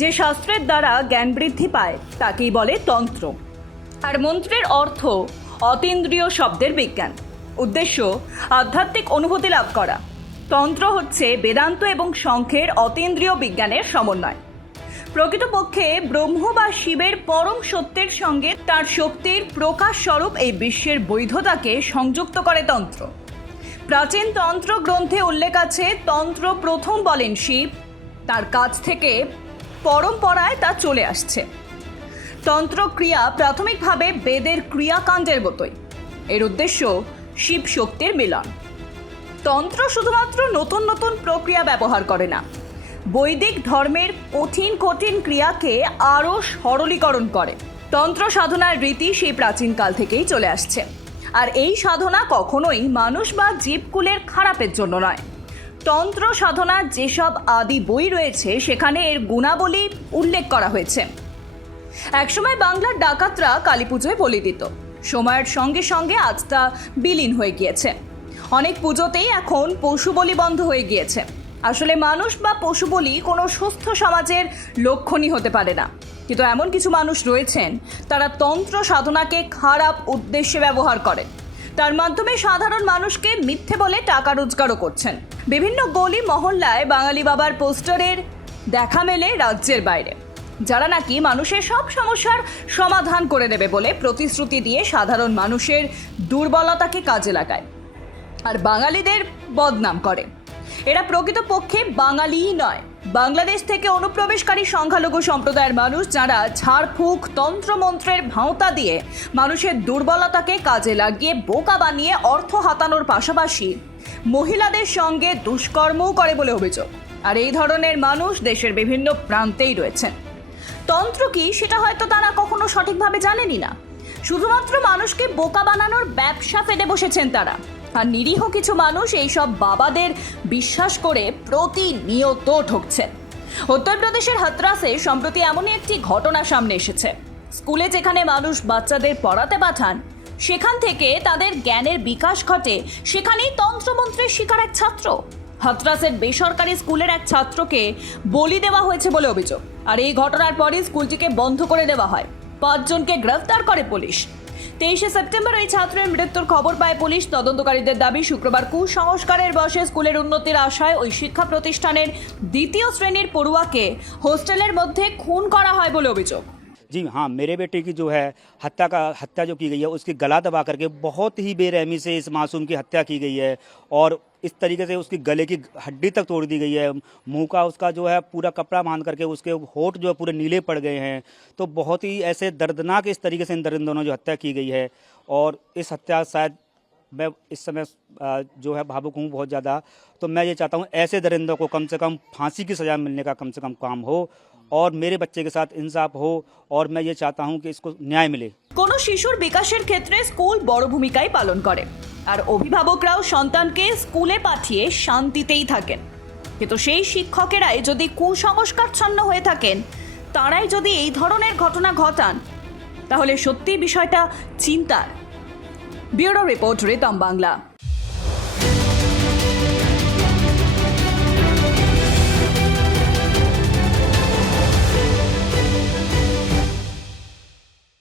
যে শাস্ত্রের দ্বারা জ্ঞান বৃদ্ধি পায়, তাকেই বলে তন্ত্র। আর মন্ত্রের অর্থ অতীন্দ্রিয় শব্দের বিজ্ঞান। উদ্দেশ্য, আধ্যাত্মিক অনুভূতি লাভ করা। তন্ত্র হচ্ছে বেদান্ত এবং শঙ্খের অতীন্দ্রিয় বিজ্ঞানের সমন্বয়। প্রকৃতপক্ষে ব্রহ্ম বা শিবের পরম সত্যের সঙ্গে তার শক্তির প্রকাশ স্বরূপ এই বিশ্বের বৈধতাকে সংযুক্ত করে তন্ত্র। প্রাচীন তন্ত্র গ্রন্থে উল্লেখ আছে, তন্ত্র প্রথম বলেন শিব। তার কাছ থেকে পরম্পরায় তা চলে আসছে। তন্ত্রক্রিয়া প্রাথমিকভাবে বেদের ক্রিয়াকাণ্ডের মতোই। এর উদ্দেশ্য শিব শক্তির মিলন। তন্ত্র শুধুমাত্র নতুন নতুন প্রক্রিয়া ব্যবহার করে না, বৈদিক ধর্মের কঠিন কঠিন ক্রিয়াকে আরও সরলীকরণ করে। তন্ত্র সাধনার রীতি সেই প্রাচীনকাল থেকেই চলে আসছে। আর এই সাধনা কখনোই মানুষ বা জীবকুলের খারাপের জন্য নয়। তন্ত্র সাধনার যেসব আদি বই রয়েছে, সেখানে এর গুণাবলী উল্লেখ করা হয়েছে। একসময় বাংলার ডাকাতরা কালী পুজোয় বলি দিত। সময়ের সঙ্গে সঙ্গে আজ তা বিলীন হয়ে গিয়েছে। অনেক পুজোতেই এখন পশু বলি বন্ধ হয়ে গিয়েছে। আসলে মানুষ বা পশু বলি কোনো সুস্থ সমাজের লক্ষণই হতে পারে না। কিন্তু এমন কিছু মানুষ রয়েছেন, তারা তন্ত্র সাধনাকে খারাপ উদ্দেশ্যে ব্যবহার করেন তার মাধ্যমে সাধারণ মানুষকে মিথ্যে বলে টাকা রোজগারও করছেন। বিভিন্ন গলি মহল্লায় বাঙালি বাবার পোস্টারের দেখা মেলে রাজ্যের বাইরে। যারা নাকি মানুষের সব সমস্যার সমাধান করে নেবে বলে প্রতিশ্রুতি দিয়ে সাধারণ মানুষের দুর্বলতাকে কাজে লাগায়। আর বাঙালিদের বদনাম করে। এরা প্রকৃতপক্ষে বাঙালিই নয়। বাংলাদেশ থেকে অনুপ্রবেশকারী সংখ্যালঘু সম্প্রদায়ের মানুষ যারা ঝাড়ফুঁক তন্ত্রমন্ত্রের ভাঁওতা দিয়ে মানুষের দুর্বলতাকে কাজে লাগিয়ে বোকা বানিয়ে অর্থ হাতানোর পাশাপাশি মহিলাদের সঙ্গে দুষ্কর্মও করে বলে অভিযোগ। আর এই ধরনের মানুষ দেশের বিভিন্ন প্রান্তেই রয়েছেন। তন্ত্র কি সেটা হয়তো তারা কখনো সঠিকভাবে জানেনই না? শুধুমাত্র মানুষকে বোকা বানানোর ব্যবসা ফেলে বসেছেন তারা। আর নিরীহ কিছু মানুষ এইসব বাবাদের বিশ্বাস করে প্রতিনিয়ত ঠকছেন উত্তরপ্রদেশের হাতরাসে সম্প্রতি এমনই একটি ঘটনা সামনে এসেছে। স্কুলে যেখানে মানুষ বাচ্চাদের পড়াতে পাঠান, সেখান থেকে তাদের জ্ঞানের বিকাশ ঘটে, সেখানেই তন্ত্রমন্ত্রের শিকার এক ছাত্র। হাতরাসের বেসরকারি স্কুলের এক ছাত্রকে বলি দেওয়া হয়েছে বলে অভিযোগ। আর এই ঘটনার পরই স্কুলটিকে বন্ধ করে দেওয়া হয়। পাঁচজনকে গ্রেফতার করে পুলিশ। তেইশে সেপ্টেম্বর ওই ছাত্রের মৃত্যুর খবর পায় পুলিশ তদন্তকারীদের দাবি শুক্রবার কুসংস্কারের বসে স্কুলের উন্নতির আশায় ওই শিক্ষা প্রতিষ্ঠানের দ্বিতীয় শ্রেণীর পড়ুয়াকে হোস্টেলের মধ্যে খুন করা হয় বলে অভিযোগ जी हाँ मेरे बेटे की जो है हत्या का हत्या जो की गई है उसकी गला दबा करके बहुत ही बेरहमी से इस मासूम की हत्या की गई है और इस तरीके से उसकी गले की हड्डी तक तोड़ दी गई है मुंह का उसका जो है पूरा कपड़ा बांध करके उसके होठ जो है पूरे नीले पड़ गए हैं तो बहुत ही ऐसे दर्दनाक इस तरीके से इन दरिंदों जो हत्या की गई है और इस हत्या शायद मैं इस समय अ, जो है भावुक हूँ बहुत ज़्यादा तो मैं ये चाहता हूँ ऐसे दरिंदों को कम से कम फांसी की सज़ा मिलने का कम से कम काम हो और मेरे बच्चे के साथ इंसाफ हो और मैं ये चाहता हूँ कि इसको न्याय मिले কোনো শিশুর বিকাশের ক্ষেত্রে স্কুল বড় ভূমিকাই পালন করে আর অভিভাবকরাও সন্তানকে স্কুলে পাঠিয়ে শান্তিতেই থাকেন। কিন্তু সেই শিক্ষকেরাই যদি কুসংস্কারচ্ছন্ন হয়ে থাকেন, তারাই যদি এই ধরনের ঘটনা ঘটান, তাহলে সত্যি বিষয়টা চিন্তার। ব্যুরো রিপোর্ট, রেতম বাংলা।